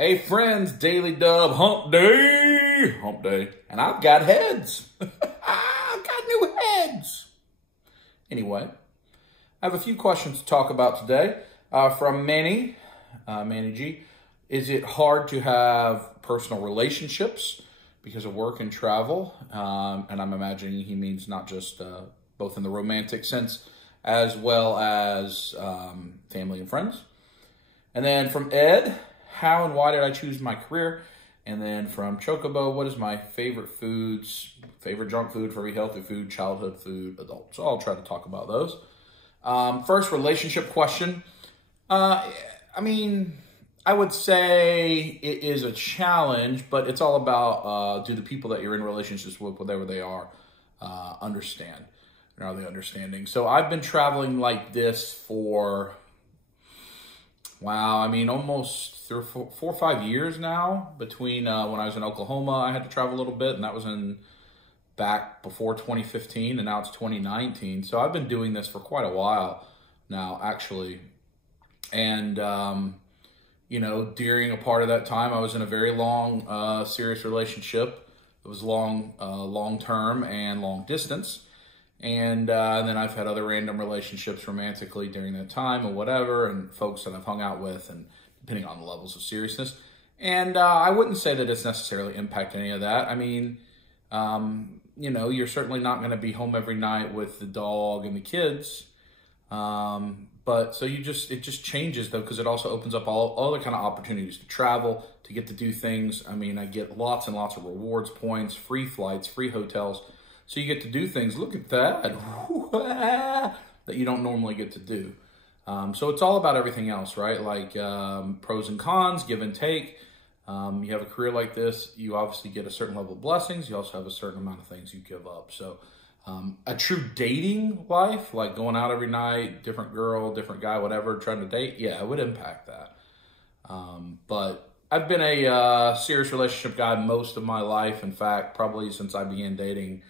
Hey friends, Daily Dub, hump day, and I've got heads. I've got new heads. Anyway, I have a few questions to talk about today from Manny G. Is it hard to have personal relationships because of work and travel? And I'm imagining he means not just both in the romantic sense as well as family and friends. And then from Ed, how and why did I choose my career? And then from Chocobo, what is my favorite foods, favorite junk food, very healthy food, childhood food, adult? So I'll try to talk about those. First, relationship question. I would say it is a challenge, but it's all about do the people that you're in relationships with, whatever they are, understand? And are they understanding? So I've been traveling like this for... almost 4 or 5 years now. Between when I was in Oklahoma, I had to travel a little bit, and that was back before 2015, and now it's 2019. So I've been doing this for quite a while now, actually. And, during a part of that time, I was in a very long, serious relationship. It was long-term and long distance. And then I've had other random relationships romantically during that time or whatever, and folks that I've hung out with, and depending on the levels of seriousness. And I wouldn't say that it's necessarily impacted any of that. You're certainly not going to be home every night with the dog and the kids. But so it just changes though, because it also opens up all other kind of opportunities to travel, to get to do things. I get lots and lots of rewards points, free flights, free hotels. So you get to do things, look at that, that you don't normally get to do. So it's all about everything else, right? Like pros and cons, give and take. You have a career like this, you obviously get a certain level of blessings. You also have a certain amount of things you give up. So a true dating life, like going out every night, different girl, different guy, whatever, trying to date, yeah, it would impact that. But I've been a serious relationship guy most of my life. In fact, probably since I began dating,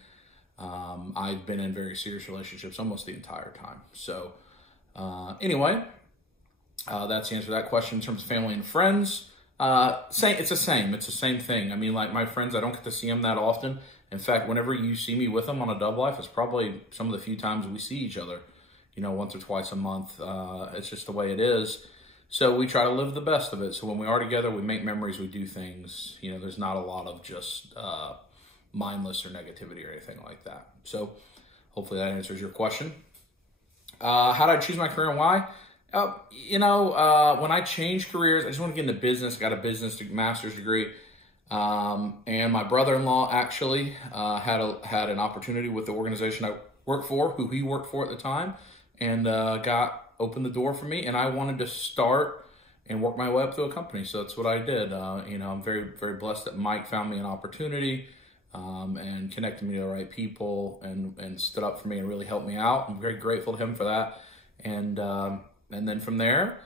I've been in very serious relationships almost the entire time. So anyway, that's the answer to that question. In terms of family and friends, it's the same thing. Like my friends, I don't get to see them that often. In fact, whenever you see me with them on a dub life, it's probably some of the few times we see each other, once or twice a month. It's just the way it is. So we try to live the best of it. So when we are together, we make memories, we do things. There's not a lot of just mindless or negativity or anything like that. So hopefully that answers your question. How did I choose my career and why? When I changed careers, I just want to get into business. I got a business master's degree. And my brother-in-law actually had an opportunity with the organization I worked for, who he worked for at the time, and opened the door for me. And I wanted to start and work my way up to a company. So that's what I did. I'm very, very blessed that Mike found me an opportunity and connected me to the right people and stood up for me and really helped me out. I'm very grateful to him for that. And then from there,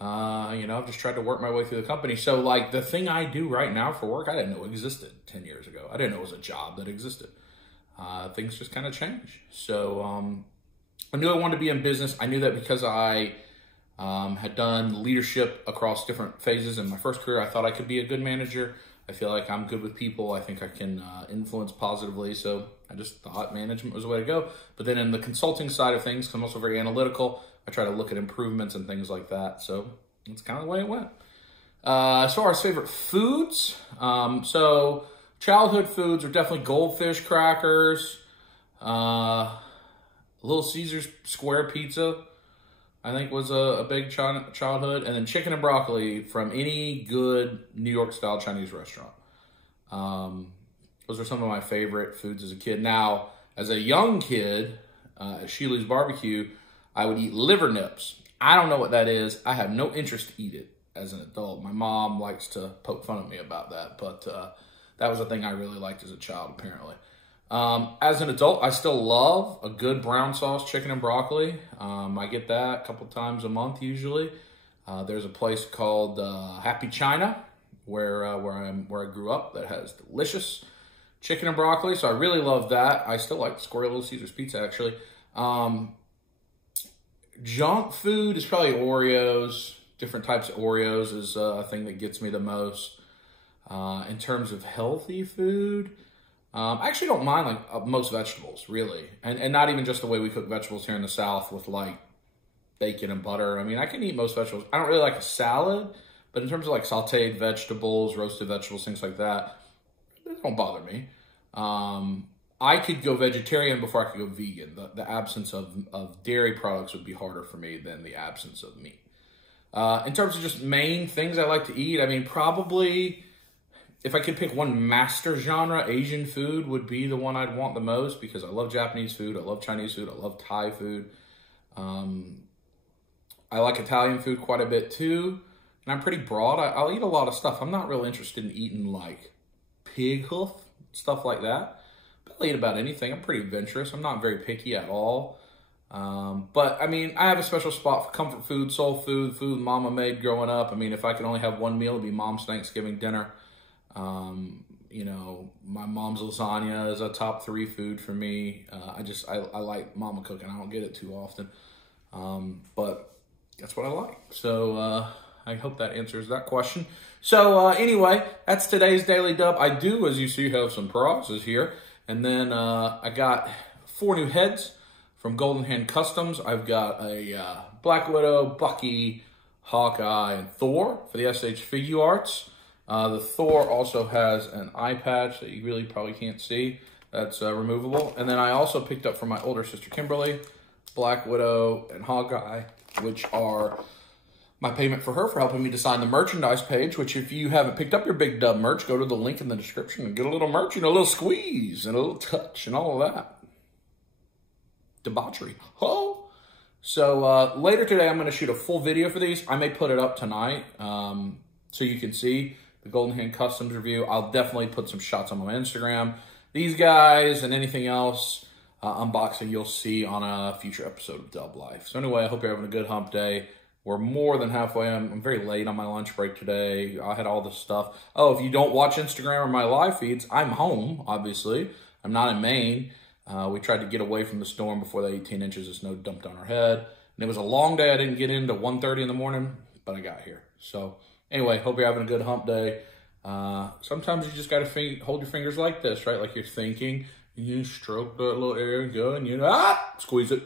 I've just tried to work my way through the company. So like the thing I do right now for work, I didn't know existed 10 years ago. I didn't know it was a job that existed. Things just kind of change. So I knew I wanted to be in business. I knew that because I had done leadership across different phases in my first career. I thought I could be a good manager. I feel like I'm good with people. I think I can influence positively. So I just thought management was the way to go. But then in the consulting side of things, 'cause I'm also very analytical, I try to look at improvements and things like that. So that's kind of the way it went. As far as favorite foods, so childhood foods are definitely goldfish crackers, Little Caesars square pizza, I think was a big childhood. And then chicken and broccoli from any good New York style Chinese restaurant. Those are some of my favorite foods as a kid. Now, as a young kid, at Sheely's Barbecue, I would eat liver nips. I don't know what that is. I have no interest to eat it as an adult. My mom likes to poke fun at me about that, but that was a thing I really liked as a child, apparently. As an adult, I still love a good brown sauce chicken and broccoli. I get that a couple times a month usually. There's a place called Happy China where I grew up that has delicious chicken and broccoli. So I really love that. I still like the square Little Caesars pizza actually. Junk food is probably Oreos. different types of Oreos is a thing that gets me the most. In terms of healthy food, I actually don't mind like most vegetables, really. And not even just the way we cook vegetables here in the South with like bacon and butter. I mean, I can eat most vegetables. I don't really like a salad, but in terms of like sauteed vegetables, roasted vegetables, things like that, they don't bother me. I could go vegetarian before I could go vegan. The absence of dairy products would be harder for me than the absence of meat. In terms of just main things I like to eat, I mean, probably if I could pick one master genre, Asian food would be the one I'd want the most because I love Japanese food, I love Chinese food, I love Thai food. I like Italian food quite a bit too. And I'm pretty broad. I'll eat a lot of stuff. I'm not really interested in eating like pig hoof, stuff like that. I'll eat about anything. I'm pretty adventurous. I'm not very picky at all. But I mean, I have a special spot for comfort food, soul food, food mama made growing up. I mean, if I could only have one meal, it'd be mom's Thanksgiving dinner. You know, my mom's lasagna is a top 3 food for me. I like mama cooking. I don't get it too often. But that's what I like. So, I hope that answers that question. So, anyway, that's today's Daily Dub. I do, as you see, have some prizes here. And then I got 4 new heads from Golden Hand Customs. I've got a Black Widow, Bucky, Hawkeye, and Thor for the SH Figure Arts. The Thor also has an eye patch that you really probably can't see. That's removable. And then I also picked up from my older sister Kimberly, Black Widow and Hawkeye, which are my payment for her for helping me design the merchandise page, which if you haven't picked up your Big Dub merch, go to the link in the description and get a little merch and a little squeeze and a little touch and all of that. Debauchery. Oh! So later today, I'm going to shoot a full video for these. I may put it up tonight so you can see the Golden Hand Customs review. I'll definitely put some shots on my Instagram. These guys and anything else unboxing you'll see on a future episode of Dub Life. So anyway, I hope you're having a good hump day. We're more than halfway. I'm very late on my lunch break today. I had all this stuff. Oh, if you don't watch Instagram or my live feeds, I'm home, obviously. I'm not in Maine. We tried to get away from the storm before the 18 inches of snow dumped on our head. And it was a long day. I didn't get in till 1:30 in the morning, but I got here. So anyway, hope you're having a good hump day. Sometimes you just got to hold your fingers like this, right? Like you're thinking, and you stroke that little area and go, and you squeeze it.